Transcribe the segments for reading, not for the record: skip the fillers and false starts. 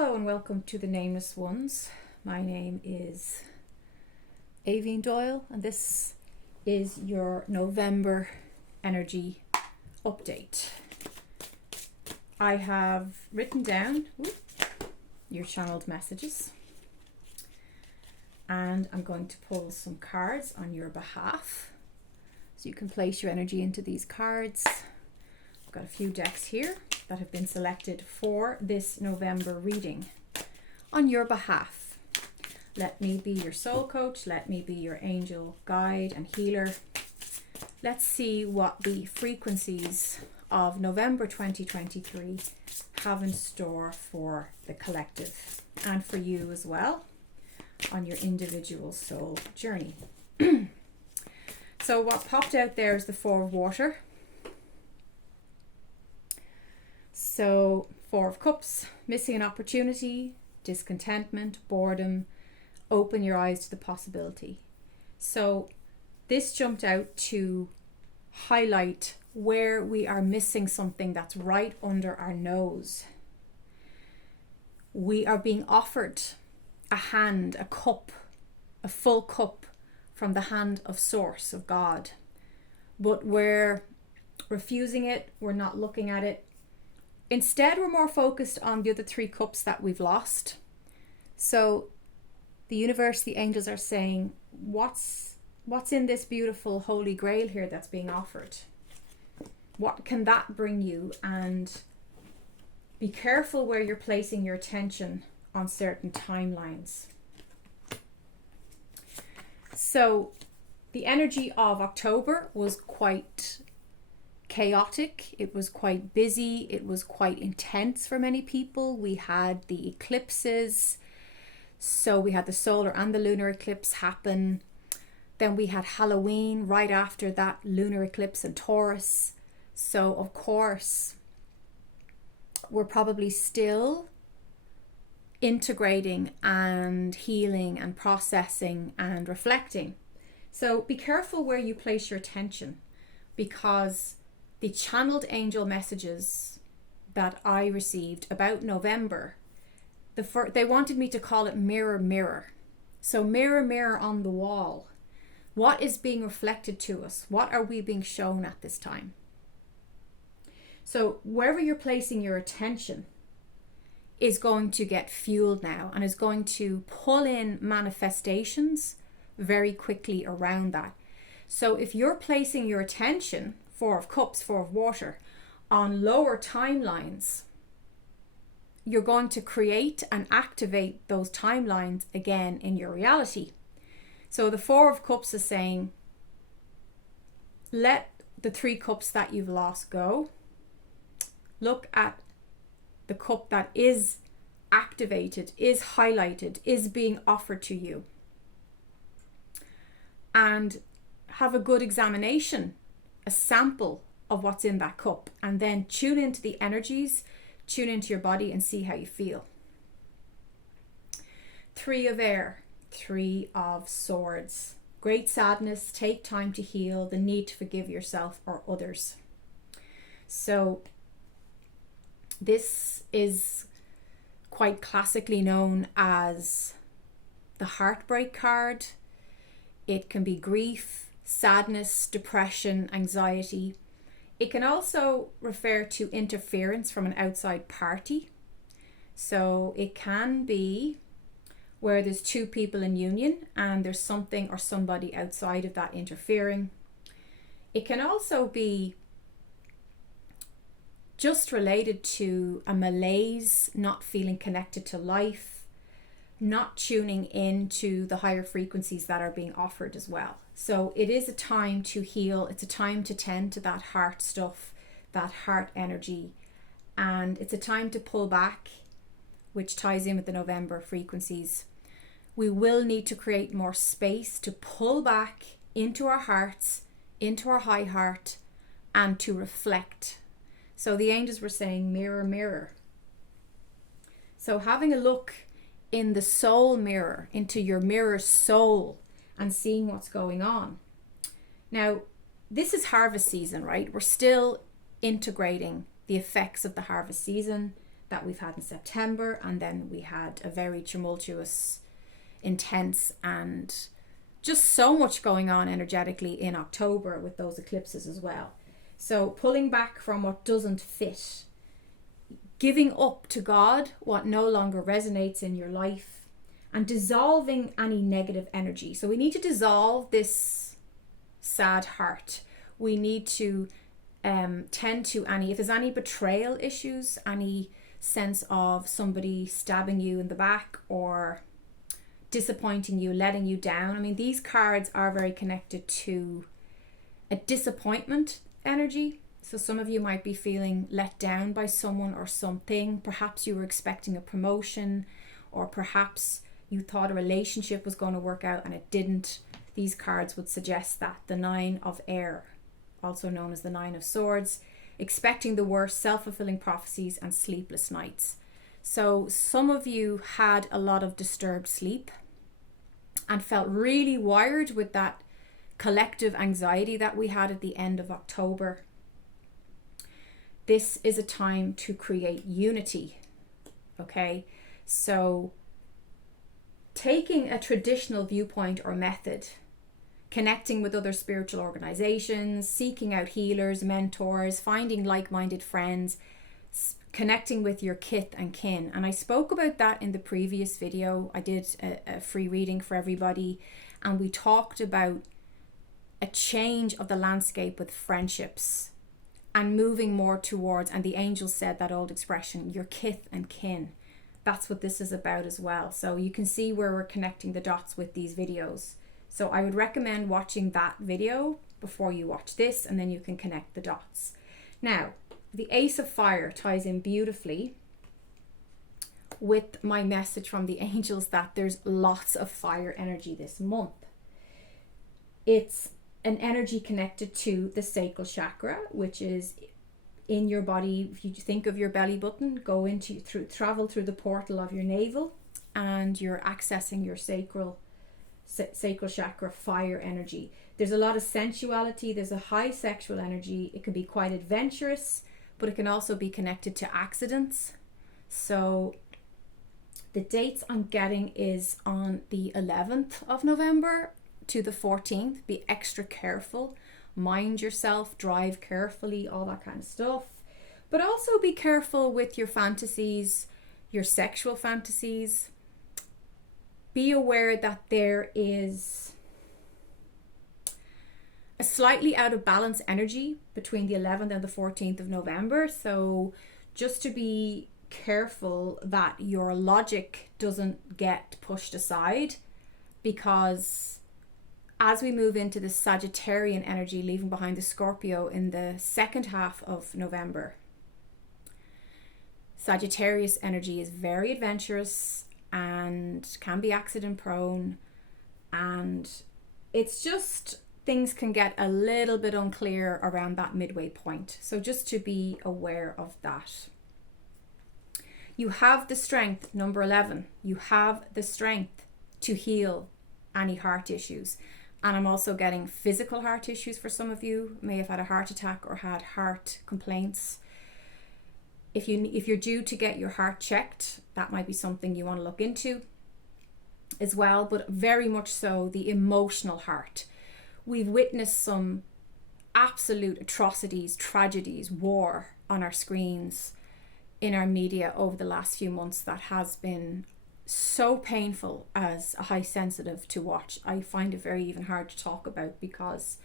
Hello and welcome to the Nameless Ones. My name is Avine Doyle and this is your November energy update. I have written down your channeled messages and I'm going to pull some cards on your behalf so you can place your energy into these cards. I've got a few decks here that have been selected for this November reading on your behalf. Let me be your soul coach. Let me be your angel guide and healer. Let's see what the frequencies of November 2023 have in store for the collective and for you as well on your individual soul journey. So what popped out there is the Four of Water. So, Four of Cups, missing an opportunity, discontentment, boredom, open your eyes to the possibility. So, this jumped out to highlight where we are missing something that's right under our nose. We are being offered a hand, a cup, a full cup from the hand of Source, of God. But we're refusing it, we're not looking at it. Instead, we're more focused on the other three cups that we've lost. So the universe, the angels are saying, what's in this beautiful holy grail here that's being offered? What can that bring you? And be careful where you're placing your attention on certain timelines. So the energy of October was quite chaotic, it was quite busy, it was quite intense for many people. We had the eclipses, so we had the solar and the lunar eclipse happen. Then we had Halloween right after that lunar eclipse in Taurus. So of course we're probably still integrating and healing and processing and reflecting. So be careful where you place your attention, because the channeled angel messages that I received about November, they wanted me to call it mirror, mirror. So mirror, mirror on the wall. What is being reflected to us? What are we being shown at this time? So wherever you're placing your attention is going to get fueled now and is going to pull in manifestations very quickly around that. So if you're placing your attention, Four of Cups, Four of Water, on lower timelines, you're going to create and activate those timelines again in your reality. So the Four of Cups is saying, let the three cups that you've lost go. Look at the cup that is activated, is highlighted, is being offered to you. And have a good examination, a sample of what's in that cup, and then tune into the energies, tune into your body and see how you feel. Three of Air, Three of Swords. Great sadness, take time to heal, the need to forgive yourself or others. So this is quite classically known as the heartbreak card. It can be grief, sadness, depression, anxiety. It can also refer to interference from an outside party. So it can be where there's two people in union and there's something or somebody outside of that interfering. It can also be just related to a malaise, not feeling connected to life, not tuning into the higher frequencies that are being offered as well. So it is a time to heal. It's a time to tend to that heart stuff, that heart energy. And it's a time to pull back, which ties in with the November frequencies. We will need to create more space to pull back into our hearts, into our high heart, and to reflect. So the angels were saying, mirror, mirror. So having a look in the soul mirror, into your mirror soul, and seeing what's going on. Now, this is harvest season, right? We're still integrating the effects of the harvest season, that we've had in September, and then we had a very tumultuous, intense, and just so much going on energetically in October with those eclipses as well. So pulling back from what doesn't fit, giving up to God what no longer resonates in your life, and dissolving any negative energy. So we need to dissolve this sad heart. We need to tend to if there's any betrayal issues, any sense of somebody stabbing you in the back or disappointing you, letting you down. I mean, these cards are very connected to a disappointment energy. So some of you might be feeling let down by someone or something. Perhaps you were expecting a promotion, or perhaps you thought a relationship was going to work out and it didn't. These cards would suggest that. The Nine of Air, also known as the Nine of Swords, expecting the worst, self-fulfilling prophecies, and sleepless nights. So some of you had a lot of disturbed sleep and felt really wired with that collective anxiety that we had at the end of October. This is a time to create unity, okay? So taking a traditional viewpoint or method, connecting with other spiritual organizations, seeking out healers, mentors, finding like-minded friends, connecting with your kith and kin. And I spoke about that in the previous video. I did a free reading for everybody, and we talked about a change of the landscape with friendships and moving more towards, and the angels said that old expression, your kith and kin. That's what this is about as well. So you can see where we're connecting the dots with these videos. So I would recommend watching that video before you watch this, and then you can connect the dots. Now, the Ace of Fire ties in beautifully with my message from the angels that there's lots of fire energy this month. It's an energy connected to the sacral chakra, which is in your body. If you think of your belly button, travel through the portal of your navel, and you're accessing your sacral chakra fire energy. There's a lot of sensuality. There's a high sexual energy. It can be quite adventurous, but it can also be connected to accidents. So the dates I'm getting is on the 11th of November to the 14th. Be extra careful. Mind yourself. Drive carefully. All that kind of stuff. But also be careful with your fantasies, your sexual fantasies. Be aware that there is a slightly out of balance energy between the 11th and the 14th of November. So just to be careful that your logic doesn't get pushed aside, because as we move into the Sagittarian energy, leaving behind the Scorpio in the second half of November, Sagittarius energy is very adventurous and can be accident prone, and it's just things can get a little bit unclear around that midway point. So just to be aware of that. You have the strength, number 11, you have the strength to heal any heart issues. And I'm also getting physical heart issues for some of you. May have had a heart attack or had heart complaints. If you're due to get your heart checked, that might be something you want to look into as well. But very much so the emotional heart. We've witnessed some absolute atrocities, tragedies, war on our screens, in our media over the last few months that has been so painful as a high sensitive to watch. I find it very even hard to talk about because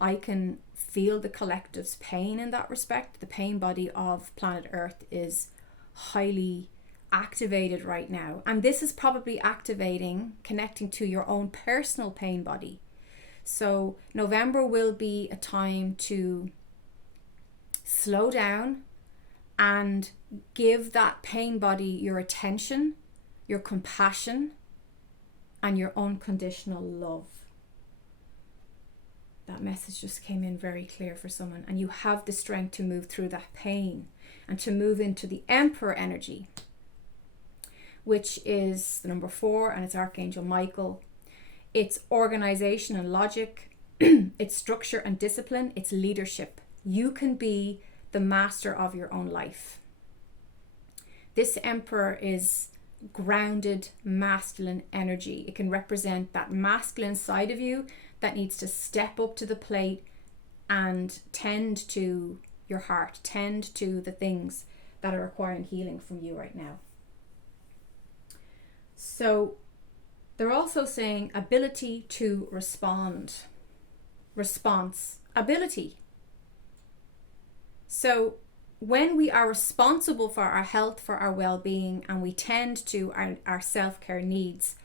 I can feel the collective's pain in that respect. The pain body of planet Earth is highly activated right now. And this is probably activating, connecting to your own personal pain body. So November will be a time to slow down and give that pain body your attention, your compassion, and your unconditional love. That message just came in very clear for someone. And you have the strength to move through that pain and to move into the Emperor energy, which is the number 4, and it's Archangel Michael. It's organization and logic. It's structure and discipline. It's leadership. You can be the master of your own life. This Emperor is grounded masculine energy. It can represent that masculine side of you that needs to step up to the plate and tend to your heart, tend to the things that are requiring healing from you right now. So they're also saying ability to respond. Response ability. So when we are responsible for our health, for our well-being, and we tend to our self-care needs,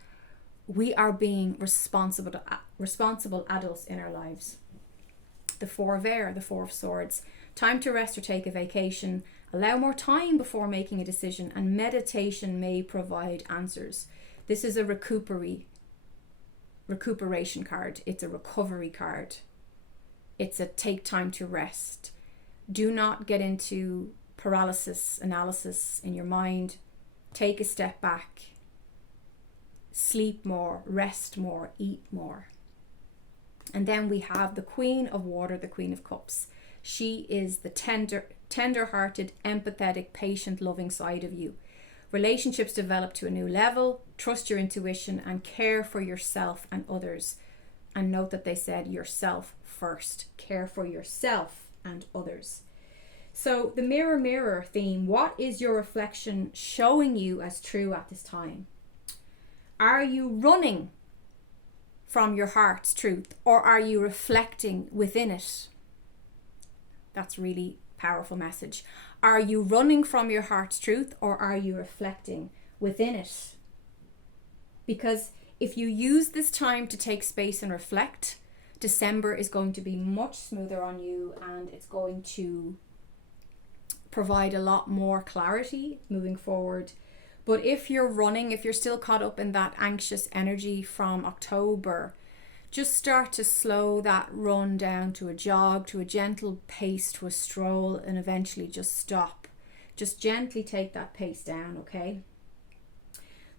we are being responsible adults in our lives. The Four of Air, the Four of Swords. Time to rest or take a vacation. Allow more time before making a decision, and meditation may provide answers. This is a recuperation card. It's a recovery card. It's a take time to rest. Do not get into paralysis analysis in your mind. Take a step back. Sleep more, rest more, eat more. And then we have the Queen of Water, the Queen of Cups. She is the tender-hearted, empathetic, patient, loving side of you. Relationships develop to a new level. Trust your intuition and care for yourself and others. And note that they said yourself first. Care for yourself and others. So the mirror, mirror theme. What is your reflection showing you as true at this time? Are you running from your heart's truth, or are you reflecting within it? That's really powerful message. Are you running from your heart's truth, or are you reflecting within it? Because if you use this time to take space and reflect, December is going to be much smoother on you, and it's going to provide a lot more clarity moving forward. But if you're running, if you're still caught up in that anxious energy from October, just start to slow that run down to a jog, to a gentle pace, to a stroll, and eventually just stop. Just gently take that pace down, okay?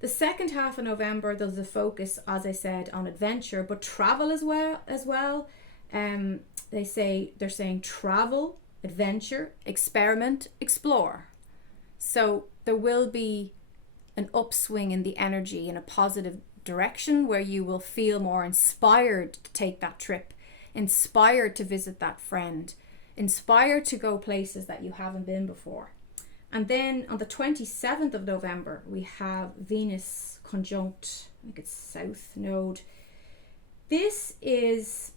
The second half of November, there's a focus, as I said, on adventure, but travel as well. They're saying travel, adventure, experiment, explore. So there will be an upswing in the energy in a positive direction where you will feel more inspired to take that trip, inspired to visit that friend, inspired to go places that you haven't been before. And then on the 27th of November, we have Venus conjunct, I think it's South Node. This is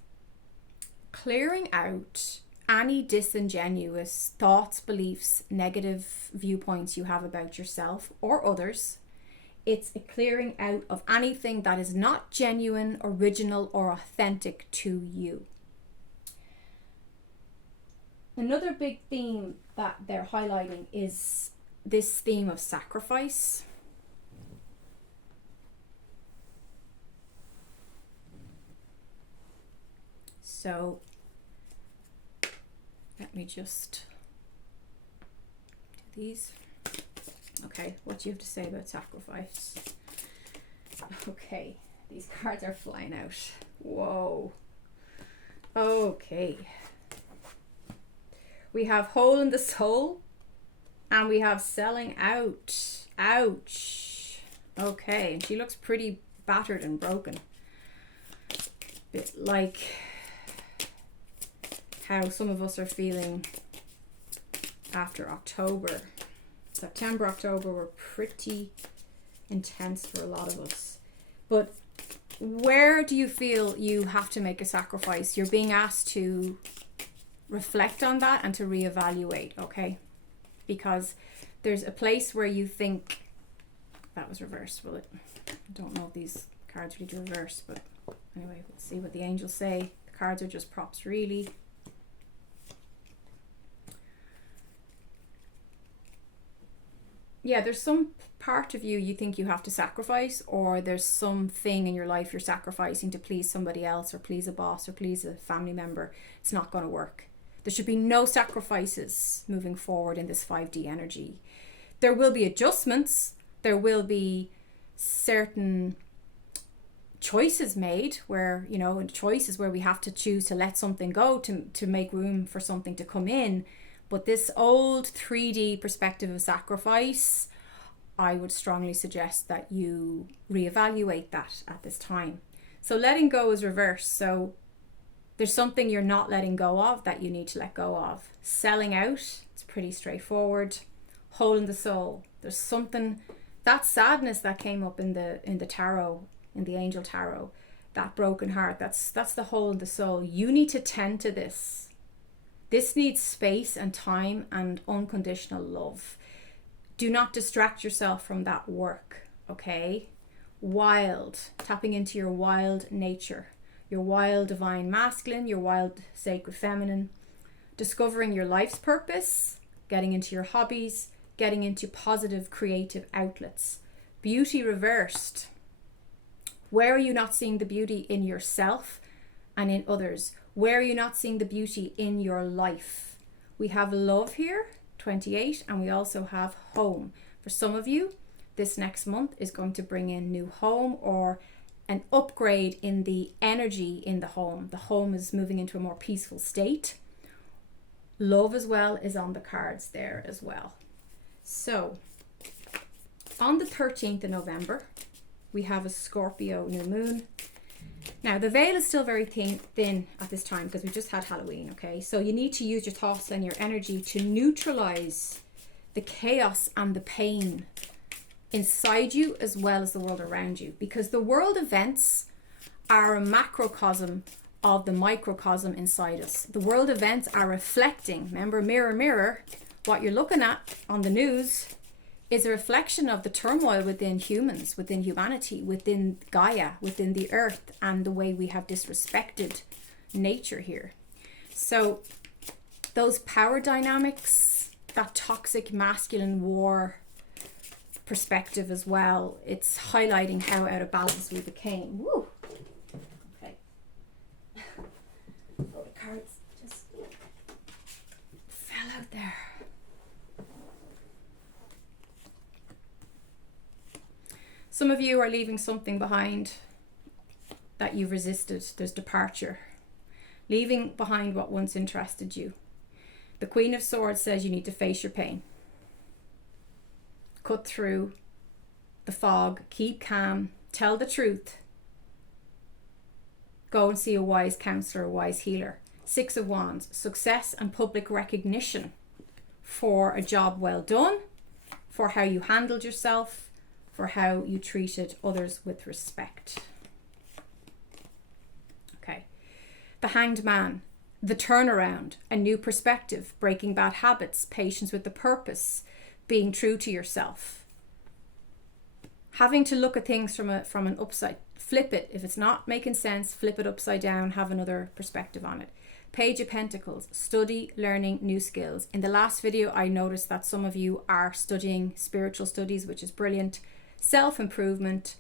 clearing out any disingenuous thoughts, beliefs, negative viewpoints you have about yourself or others. It's a clearing out of anything that is not genuine, original, or authentic to you. Another big theme that they're highlighting is this theme of sacrifice. So let me just do these. Okay, what do you have to say about sacrifice? Okay, these cards are flying out. Whoa. Okay. We have hole in the soul, and we have selling out. Ouch. Okay, and she looks pretty battered and broken. Bit like how some of us are feeling after October. September, October were pretty intense for a lot of us. But where do you feel you have to make a sacrifice? You're being asked to reflect on that and to reevaluate, okay? Because there's a place where you think that was reversed. Well, I don't know if these cards really do reverse, but anyway, let's see what the angels say. The cards are just props, really. Yeah, there's some part of you think you have to sacrifice, or there's something in your life you're sacrificing to please somebody else, or please a boss, or please a family member. It's not going to work. There should be no sacrifices moving forward in this 5D energy. There will be adjustments. There will be certain choices made where, choices where we have to choose to let something go to make room for something to come in. But this old 3D perspective of sacrifice, I would strongly suggest that you reevaluate that at this time. So letting go is reverse. So there's something you're not letting go of that you need to let go of. Selling out, it's pretty straightforward. Hole in the soul. There's something, that sadness that came up in the tarot, in the angel tarot, that broken heart, that's the hole in the soul. You need to tend to this. This needs space and time and unconditional love. Do not distract yourself from that work, okay? Wild, tapping into your wild nature, your wild divine masculine, your wild sacred feminine, discovering your life's purpose, getting into your hobbies, getting into positive creative outlets. Beauty reversed. Where are you not seeing the beauty in yourself and in others? Where are you not seeing the beauty in your life? We have love here, 28, and we also have home. For some of you, this next month is going to bring in new home or an upgrade in the energy in the home. The home is moving into a more peaceful state. Love as well is on the cards there as well. So, on the 13th of November, we have a Scorpio new moon. Now, the veil is still very thin at this time because we just had Halloween, okay? So you need to use your thoughts and your energy to neutralize the chaos and the pain inside you as well as the world around you, because the world events are a macrocosm of the microcosm inside us. The world events are reflecting, remember, mirror, mirror, what you're looking at on the news is a reflection of the turmoil within humans, within humanity, within Gaia, within the earth, and the way we have disrespected nature here. So those power dynamics, that toxic masculine war perspective as well, it's highlighting how out of balance we became. Woo! Okay. Oh, the cards just fell out there. Some of you are leaving something behind that you've resisted. There's departure. Leaving behind what once interested you. The Queen of Swords says you need to face your pain. Cut through the fog. Keep calm. Tell the truth. Go and see a wise counselor, a wise healer. Six of Wands. Success and public recognition for a job well done, for how you handled yourself, for how you treated others with respect. Okay. The Hanged Man, the turnaround, a new perspective, breaking bad habits, patience with the purpose, being true to yourself. Having to look at things from an upside, flip it. If it's not making sense, flip it upside down, have another perspective on it. Page of Pentacles, study, learning new skills. In the last video, I noticed that some of you are studying spiritual studies, which is brilliant. Self-improvement,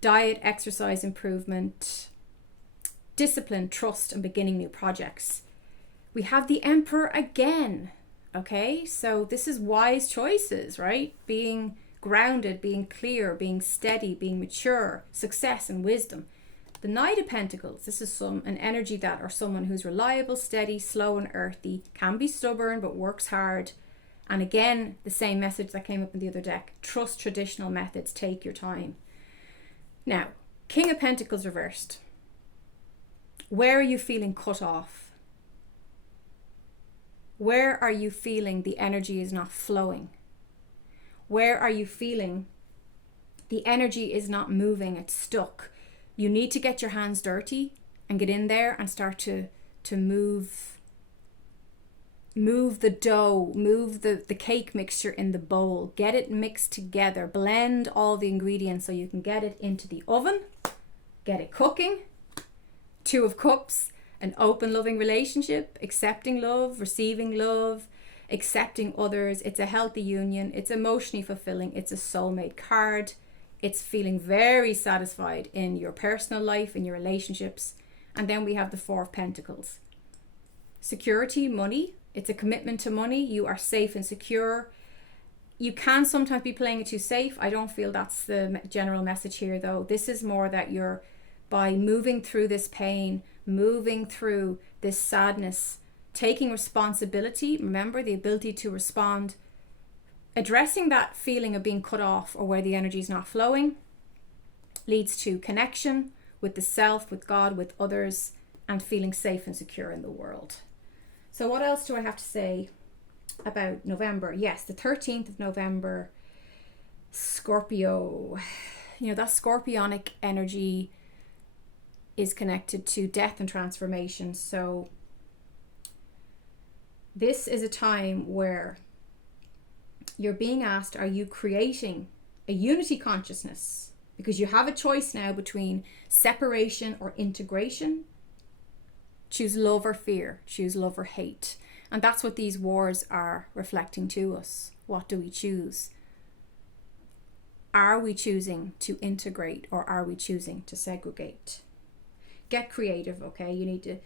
diet, exercise improvement, discipline, trust, and beginning new projects. We have the Emperor again, okay? So this is wise choices, right? Being grounded, being clear, being steady, being mature, success and wisdom. The Knight of Pentacles, this is an energy that, or someone who's reliable, steady, slow and earthy, can be stubborn but works hard. And again, the same message that came up in the other deck. Trust traditional methods. Take your time. Now, King of Pentacles reversed. Where are you feeling cut off? Where are you feeling the energy is not flowing? Where are you feeling the energy is not moving? It's stuck. You need to get your hands dirty and get in there and start to move the dough, move the cake mixture in the bowl, get it mixed together, blend all the ingredients so you can get it into the oven, get it cooking. Two of Cups, an open loving relationship, accepting love, receiving love, accepting others. It's a healthy union. It's emotionally fulfilling. It's a soulmate card. It's feeling very satisfied in your personal life, in your relationships. And then we have the Four of Pentacles. Security, money. It's a commitment to money. You are safe and secure. You can sometimes be playing it too safe. I don't feel that's the general message here, though. This is more that you're, by moving through this pain, moving through this sadness, taking responsibility. Remember, the ability to respond addressing that feeling of being cut off or where the energy is not flowing leads to connection with the self, with God, with others, and feeling safe and secure in the world. So what else do I have to say about November? Yes, the 13th of November, Scorpio. You know, that scorpionic energy is connected to death and transformation. So this is a time where you're being asked, are you creating a unity consciousness? Because you have a choice now between separation or integration. Choose love or fear. Choose love or hate. And that's what these wars are reflecting to us. What do we choose? Are we choosing to integrate or are we choosing to segregate? Get creative, okay? You need to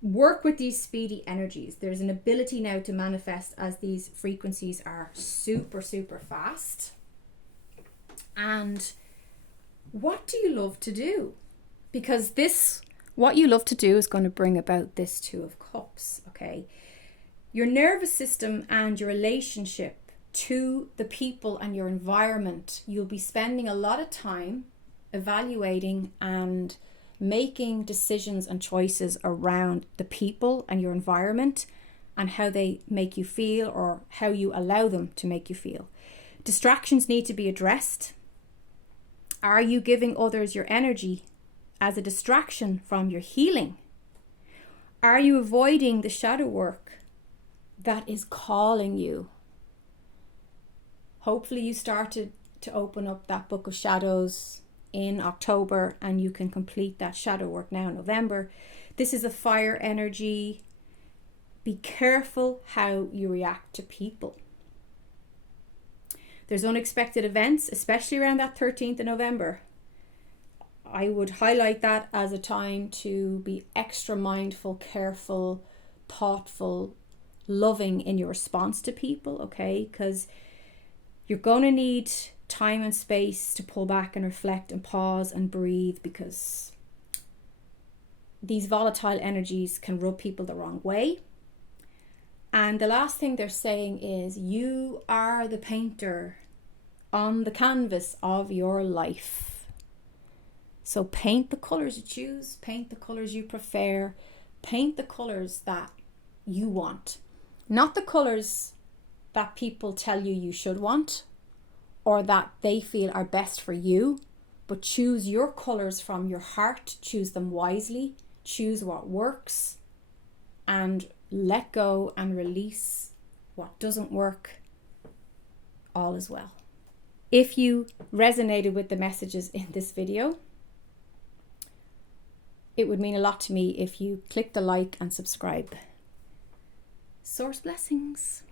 work with these speedy energies. There's an ability now to manifest as these frequencies are super, super fast. And what do you love to do? Because what you love to do is going to bring about this Two of Cups, okay? Your nervous system and your relationship to the people and your environment, you'll be spending a lot of time evaluating and making decisions and choices around the people and your environment and how they make you feel or how you allow them to make you feel. Distractions need to be addressed. Are you giving others your energy as a distraction from your healing? Are you avoiding the shadow work that is calling you? Hopefully you started to open up that book of shadows in October and you can complete that shadow work now in November. This is a fire energy. Be careful how you react to people. There's unexpected events, especially around that 13th of November. I would highlight that as a time to be extra mindful, careful, thoughtful, loving in your response to people, okay? Because you're going to need time and space to pull back and reflect and pause and breathe, because these volatile energies can rub people the wrong way. And the last thing they're saying is you are the painter on the canvas of your life. So paint the colors you choose, paint the colors you prefer, paint the colors that you want. Not the colors that people tell you should want or that they feel are best for you, but choose your colors from your heart, choose them wisely, choose what works, and let go and release what doesn't work. All is well. If you resonated with the messages in this video, it would mean a lot to me if you click the like and subscribe. Source blessings.